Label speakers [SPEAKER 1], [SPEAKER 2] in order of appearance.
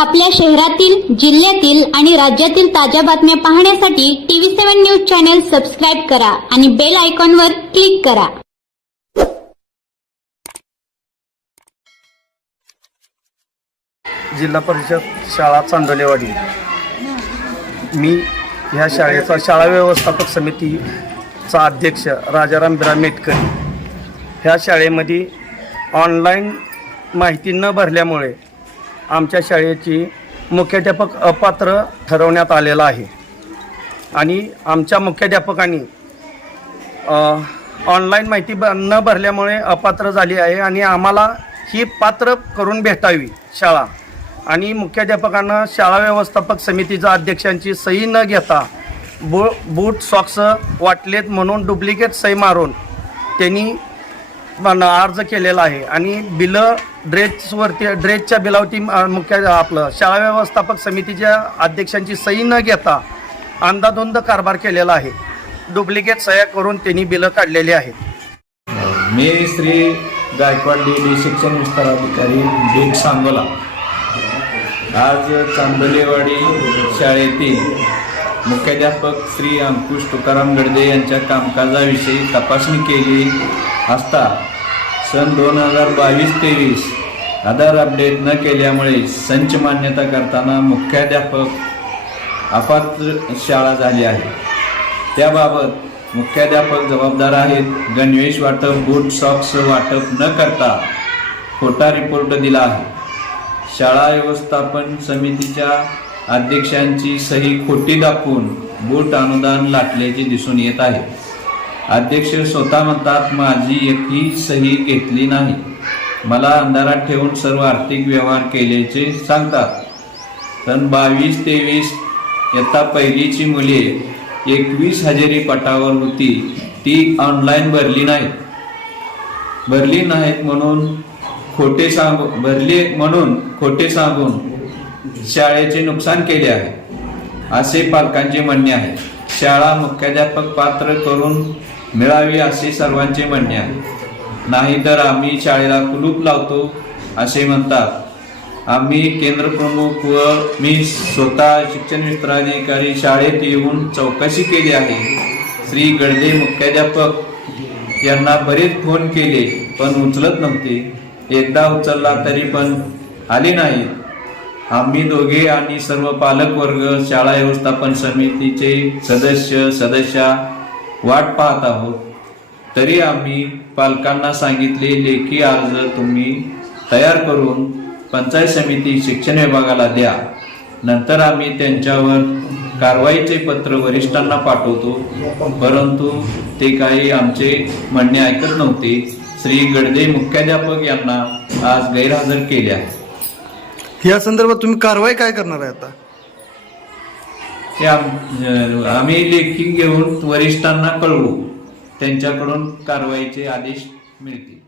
[SPEAKER 1] आपल्या शहरातील जिल्ह्यातील आणि राज्यातील ताज्या बातम्या पाहण्यासाठी TV seven news channel subscribe करा आणि बेल आयकॉनवर क्लिक करा.
[SPEAKER 2] जिल्हा परिषद शाळा चांदोलेवाडी. मी ह्या शाळेचा शाळा व्यवस्थापक समितीचा अध्यक्ष राजाराम बिरा मेटकर. ह्या शाळेमध्ये ऑनलाईन माहिती न भरल्यामुळे आमच्या शाळेची मुख्याध्यापक अपात्र ठरवण्यात आलेला आहे. आणि आमच्या मुख्याध्यापकांनी ऑनलाईन माहिती ब न भरल्यामुळे अपात्र झाली आहे आणि आम्हाला ही पात्र करून भेटावी शाळा. आणि मुख्याध्यापकांना शाळा व्यवस्थापक समितीच्या अध्यक्षांची सही न घेता बू बूट सॉक्स वाटलेत म्हणून डुप्लिकेट सही मारून त्यांनी अर्ज केलेला आहे. आणि बिलं ड्रेसवरती ड्रेसच्या बिलावरती मुख्य आपलं शाळा व्यवस्थापक समितीच्या अध्यक्षांची सही न घेता अंदाधुंद कारभार केलेला आहे. डुप्लिकेट सह्या करून त्यांनी बिलं काढलेली आहेत.
[SPEAKER 3] मी श्री गायकवाड डी शिक्षण विस्तार अधिकारी बीड सांगोला. आज चांदोलेवाडी शाळेतील मुख्याध्यापक श्री अंकुश तुकाराम गडदे यांच्या कामकाजाविषयी तपासणी केली. असता सन दोन हजार बावीस तेवीस आधार अपडेट न केल्यामुळे संच मान्यता करताना मुख्याध्यापक अपात्र शाळा झाली आहे. त्याबाबत मुख्याध्यापक जबाबदार आहेत. गणवेश वाटप बूट सॉक्स वाटप न करता खोटा रिपोर्ट दिला आहे. शाळा व्यवस्थापन समितीच्या अध्यक्षांची सही खोटी दाखवून बूट अनुदान लाटल्याचे दिसून येत आहे. अध्यक्ष स्वतः म्हणतात माझी एकही सही घेतली नाही. मला अंधारात ठेवून सर्व आर्थिक व्यवहार केल्याचे सांगतात. पण बावीस तेवीस इयत्ता पहिलीची मुले एकवीस हजेरी पटावर होती. ती ऑनलाईन भरली नाहीत. भरली नाहीत म्हणून खोटे सांगू भरली म्हणून खोटे सांगून शाळेचे नुकसान केले आहे असे पालकांचे म्हणणे आहे. शाळा मुख्याध्यापक पात्र करून मिळावी असे सर्वांचे म्हणणे आहे. नाहीतर आम्ही शाळेला कुलूप लावतो असे म्हणतात. आम्ही केंद्र प्रमुख व मी स्वतः शिक्षण विस्ताराधिकारी शाळेत येऊन चौकशी केली आहे. श्री गडदे मुख्याध्यापक यांना बरेच फोन केले पण उचलत नव्हते. एकदा उचलला तरी पण आले नाही आम्ही दोघे आणि सर्व पालक वर्ग शाळा व्यवस्थापन समितीचे सदस्य सदस्या वाट पाहत आहोत. तरी आम्ही पालकांना सांगितले लेखी अर्ज तुम्ही तयार करून पंचायत समिती शिक्षण विभागाला द्या. नंतर आम्ही त्यांच्यावर कारवाईचे पत्र वरिष्ठांना पाठवतो. परंतु ते काही आमचे म्हणणे ऐकत नव्हते. श्री गडदे मुख्याध्यापक यांना आज गैरहजर केले आहे
[SPEAKER 4] या संदर्भात तुम्ही कारवाई काय करणार आहे आता?
[SPEAKER 3] ते आम्ही लेखी घेऊन वरिष्ठांना कळवू. त्यांच्याकडून कारवाईचे आदेश मिळतील.